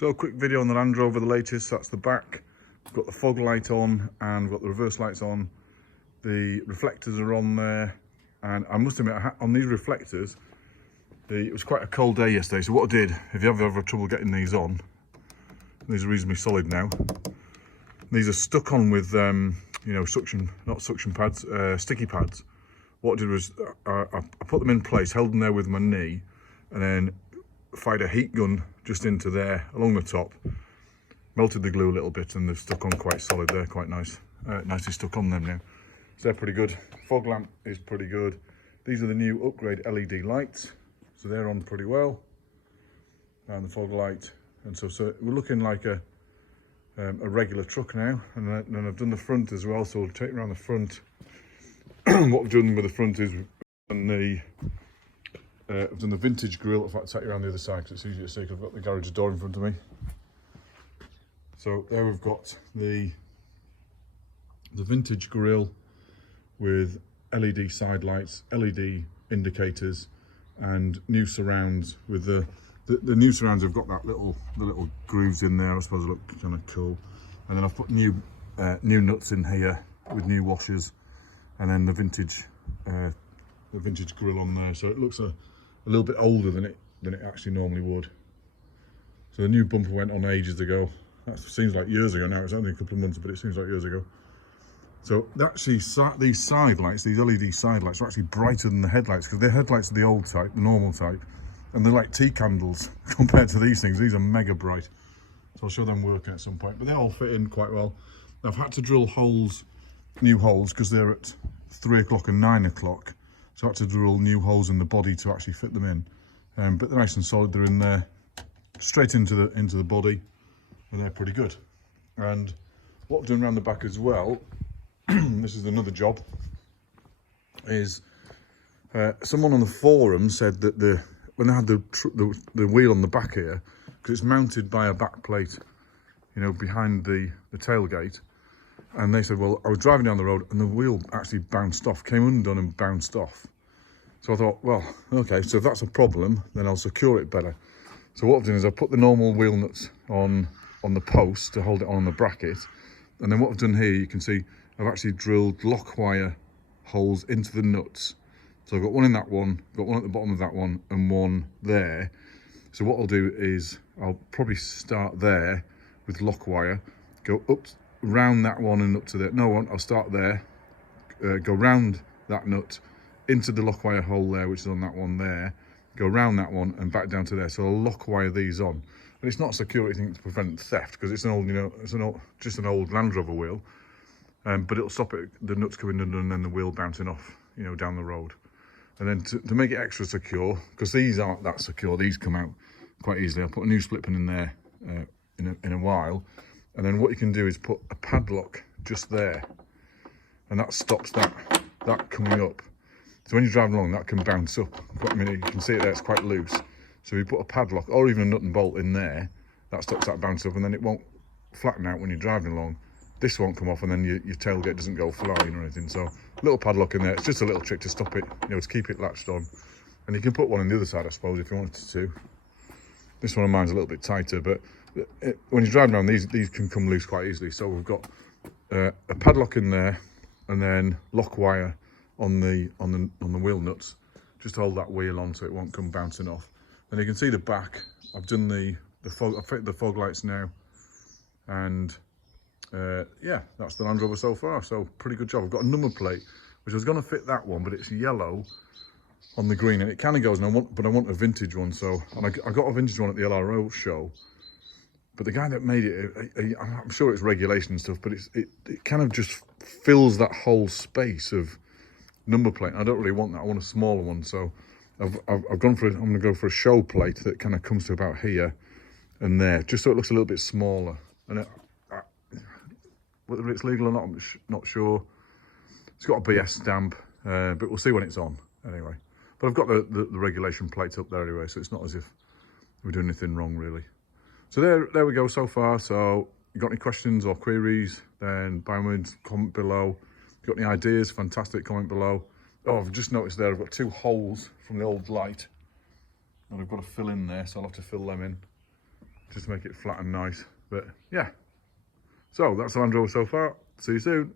So a quick video on the Landrover, the latest. That's the back. We've got the fog light on and we've got the reverse lights on. The reflectors are on there, and I must admit, on these reflectors, it was quite a cold day yesterday. So what I did, if you ever have trouble getting these on, these are reasonably solid now. These are stuck on with, not suction pads, sticky pads. What I did was I put them in place, held them there with my knee, and then fired a heat gun just into there along the top, melted the glue a little bit, and they've stuck on quite solid. They're quite nice, nicely stuck on them now. So they're pretty good. Fog lamp is pretty good. These are the new upgrade LED lights, so they're on pretty well. And the fog light, and so we're looking like a regular truck now. And then I've done the front as well, so we'll take around the front. What we've done with the front is I've done the vintage grille. In fact, I'll take you around the other side because it's easier to see, because I've got the garage door in front of me. So there we've got the vintage grille with LED side lights, LED indicators, and new surrounds. With the new surrounds have got the little grooves in there. I suppose they look kind of cool. And then I've put new nuts in here with new washers, and then the vintage grille on there. So it looks a little bit older than it actually normally would. So the new bumper went on ages ago. That seems like years ago now. It's only a couple of months, but it seems like years ago. So actually, these side lights, these LED side lights, are actually brighter than the headlights, because the headlights are the old type, the normal type, and they're like tea candles compared to these things. These are mega bright. So I'll show them working at some point, but they all fit in quite well. I've had to drill new holes, because they're at 3 o'clock and 9 o'clock. So I had to drill new holes in the body to actually fit them in. But they're nice and solid. They're in there, straight into the body, and they're pretty good. And what I've done around the back as well, this is another job, is someone on the forum said that when they had the wheel on the back here, because it's mounted by a back plate, behind the tailgate, and they said, well, I was driving down the road and the wheel actually bounced off, came undone and bounced off. So I thought, well, okay, so if that's a problem, then I'll secure it better. So what I've done is I've put the normal wheel nuts on the post to hold it on the bracket, and then what I've done here, you can see I've actually drilled lock wire holes into the nuts. So I've got one in that one, got one at the bottom of that one, and one there. So what I'll do is I'll probably start there with lock wire, go up round that one and up to there. No, I'll start there, go round that nut into the lock wire hole there, which is on that one there, go round that one and back down to there. So I'll lock wire these on. But it's not a security thing to prevent theft, because it's an old, just an old Landrover wheel. But it'll stop the nuts coming undone and then the wheel bouncing off, down the road. And then to make it extra secure, because these aren't that secure, these come out quite easily. I'll put a new split pin in there in a while. And then what you can do is put a padlock just there, and that stops that coming up. So when you're driving along, that can bounce up. I mean, you can see it there, it's quite loose. So if you put a padlock or even a nut and bolt in there, that stops that bounce up, and then it won't flatten out when you're driving along. This won't come off, and then your tailgate doesn't go flying or anything. So little padlock in there. It's just a little trick to stop it, to keep it latched on. And you can put one on the other side, I suppose, if you wanted to. This one of mine's a little bit tighter, but when you're driving around, these can come loose quite easily. So we've got a padlock in there, and then lock wire on the wheel nuts, just to hold that wheel on so it won't come bouncing off. And you can see the back. I've done the fog. I've fitted the fog lights now, and yeah, that's the Landrover so far. So pretty good job. I've got a number plate, which I was going to fit that one, but it's yellow on the green, and it kind of goes. And I want a vintage one. So, and I got a vintage one at the LRO show. But the guy that made it, I'm sure it's regulation and stuff, but it kind of just fills that whole space of number plate. I don't really want that. I want a smaller one. So I've gone for I'm going to go for a show plate that kind of comes to about here and there, just so it looks a little bit smaller. And whether it's legal or not, I'm not sure. It's got a BS stamp, but we'll see when it's on anyway. But I've got the regulation plates up there anyway, so it's not as if we're doing anything wrong really. So there we go so far. So you got any questions or queries, then by all means comment below. If you got any ideas, fantastic, comment below. Oh, I've just noticed there I've got 2 holes from the old light, and I've got to fill in there, so I'll have to fill them in. just to make it flat and nice. But yeah, so that's the Landrover so far. See you soon.